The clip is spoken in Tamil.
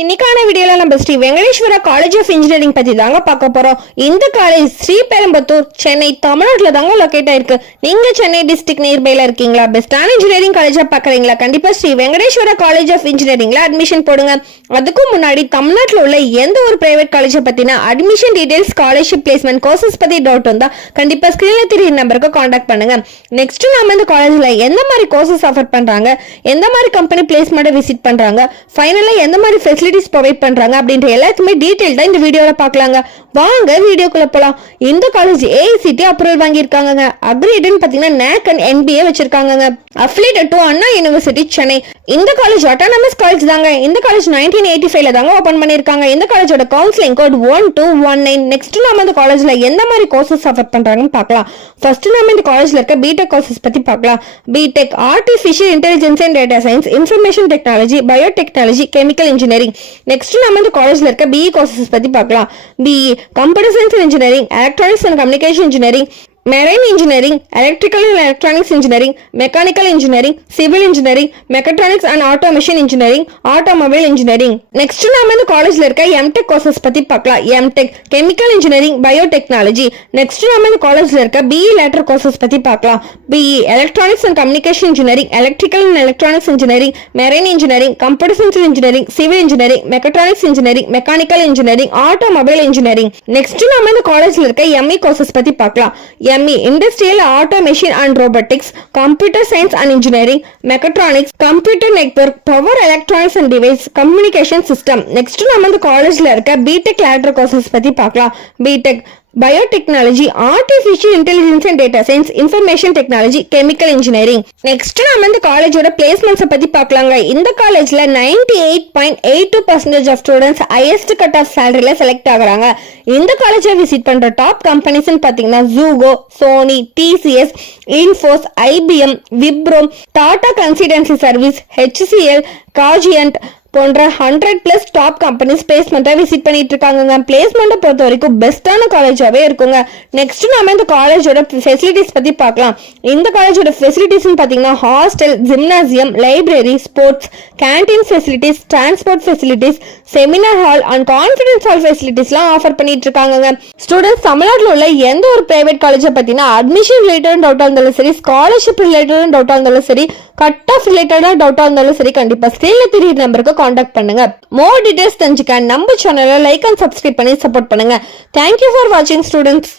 இன்னைக்கான வீடியோல நம்ம Sri Venkateswara college of engineering பத்தி தாங்க பார்க்க போறோம். இந்த காலேஜ் ஸ்ரீபெரும்புத்தூர், சென்னை, தமிழ்நாட்டுல தாங்க லொகேட் ஆயிருக்கு. நீங்க சென்னை டிஸ்ட்ரிக்ட் நியர்பைல இருக்கீங்களா? பெஸ்டான இன்ஜினியரிங் காலேஜா பாக்குறீங்களா? கண்டிப்பா ஸ்ரீ வெங்கடேஸ்வரா காலேஜ் ஆஃப் இன்ஜினியரிங்ல அட்மிஷன் போடுங்க. அதுக்கும் முன்னாடி தமிழ்நாட்டுல உள்ள எந்த ஒரு பிரைவேட் காலேஜை பத்தினா admission details, scholarship, placement, courses பத்தி டவுட் இருந்தா கண்டிப்பா ஸ்கிரீன்ல தெரிய நம்பருக்கு கான்டாக்ட் பண்ணுங்க. நெக்ஸ்ட் நாம இந்த காலேஜ்ல எந்த மாதிரி கோர்சஸ் ஆஃபர் பண்றாங்க, எந்த மாதிரி கம்பெனி பிளேஸ்மெண்ட் விசிட் பண்றாங்க, ஃபைனலா எந்த மாதிரி ஃபெசிலிட்டிஸ் ப்ரொவைட் பண்றாங்க அப்படின்ற எல்லாத்துமே டீடைல்டா இந்த வீடியோல பார்க்கலாங்க. வாங்க வீடியோக்குள்ள போலாம். இந்த காலேஜ் AICTE அப்ரூவல் வாங்கியிருக்காங்க. அக்ரிடென்ட் பாத்தீங்கன்னா NAC and NBA வச்சிருக்காங்க. Affiliated to Anna university Chennai. இந்த காலேஜ் ஆட்டோனமஸ் காலேஜ் தாங்க. இந்த காலேஜ் 1985ல தாங்க ஓபன் பண்ணிருக்காங்க. இந்த காலேஜோட கவுன்சிலிங் கோட் 1219. நெக்ஸ்ட் நாம இந்த காலேஜ்ல எந்த மாதிரி கோர்சஸ் ஆஃபர் பண்றாங்கன்னு பார்க்கலாம். ஃபர்ஸ்ட் நாம இந்த காலேஜ்ல இருக்க பிடெக் கோர்சஸ் பத்தி பார்க்கலாம். BTech artificial intelligence and data science, information technology, biotechnology, chemical engineering. Next நாம இந்த காலேஜ்ல இருக்க BE கோர்சஸ் பத்தி பார்க்கலாம். BE computer science and engineering, electronics and communication engineering, Marine Engineering, Electrical and Electronics Engineering, Mechanical Engineering, Civil Engineering, Mechatronics and Automation Engineering, Automobile Engineering. Next நாம இந்த காலேஜ்ல இருக்க MTech கோர்சஸ் பத்தி பார்க்கலாம். MTech Chemical Engineering, Biotechnology. Next நாம இந்த காலேஜ்ல இருக்க BE lateral கோர்சஸ் பத்தி பார்க்கலாம். BE Electronics and Communication Engineering, Electrical and Electronics Engineering, Marine Engineering, Computer Science Engineering, Civil Engineering, Mechatronics Engineering, Mechanical Engineering, Automobile Engineering. Next நாம இந்த காலேஜ்ல இருக்க ME கோர்சஸ் பத்தி பார்க்கலாம். ME Industrial Automation and Robotics, Computer Science and Engineering, Mechatronics, Computer Network, Power Electronics and Device, Communication System. Next நாம இந்த காலேஜ்ல இருக்க BTech lateral courses பத்தி பார்க்கலாம். BTech Biotechnology, Artificial Intelligence and Data Science, Information Technology, Chemical Engineering. Next நாம இந்த காலேஜோட பிளேஸ்மெண்ட்ஸ் பத்தி பார்க்கலாங்க. இந்த காலேஜ்ல 98.82% of students highest cut off சாலரியில செலக்ட் ஆகுறாங்க. இந்த காலேஜை விசிட் பண்ற டாப் கம்பெனிஸ் பாத்தீங்கன்னா Zugo, Sony, TCS, Infosys, IBM, Wipro, Tata Consultancy Service, HCL, Cogent போன்ற 100+ டாப் கம்பெனிஸ் பிளேஸ்மெண்ட்டை விசிட் பண்ணிட்டு இருக்காங்க. பிளேஸ்மெண்ட்டை பொறுத்த வரைக்கும் பெஸ்டான காலேஜாவே இருக்குங்க. நெக்ஸ்ட் நாம இந்த காலேஜோட ஃபெசிலிட்டிஸ் பத்தி பார்க்கலாம். இந்த காலேஜோட ஃபெசிலிட்டிஸ் பாத்தீங்கன்னா hostel, gymnasium, library, sports, canteen facilities, transport facilities, seminar hall and conference hall ஃபெசிலிட்டிஸ்லாம் ஆஃபர் பண்ணிட்டு இருக்காங்க. ஸ்டூடெண்ட்ஸ் தமிழ்நாட்டில் உள்ள எந்த ஒரு பிரைவேட் காலேஜை பத்தினா அட்மிஷன் ரிலேட்டட் டவுட்டா இருந்தாலும் சரி, ஸ்காலர்ஷிப் ரிலேட்டட் டவுட்டா இருந்தாலும் சரி, கட் ஆஃப் ரிலேட்டடா டவுட்டா இருந்தாலும் சரி, கண்டிப்பா ஸ்கிரீன்ல தெரிய நம்பருக்கு கான்டாக்ட் பண்ணுங்க. மோர் டீடைல்ஸ் தெரிஞ்சுக்க நம்ம சேனலை லைக் அண்ட் சப்ஸ்கிரைப் பண்ணி சப்போர்ட் பண்ணுங்க. தேங்க்யூ ஃபார் வாட்சிங் ஸ்டூடெண்ட்ஸ்.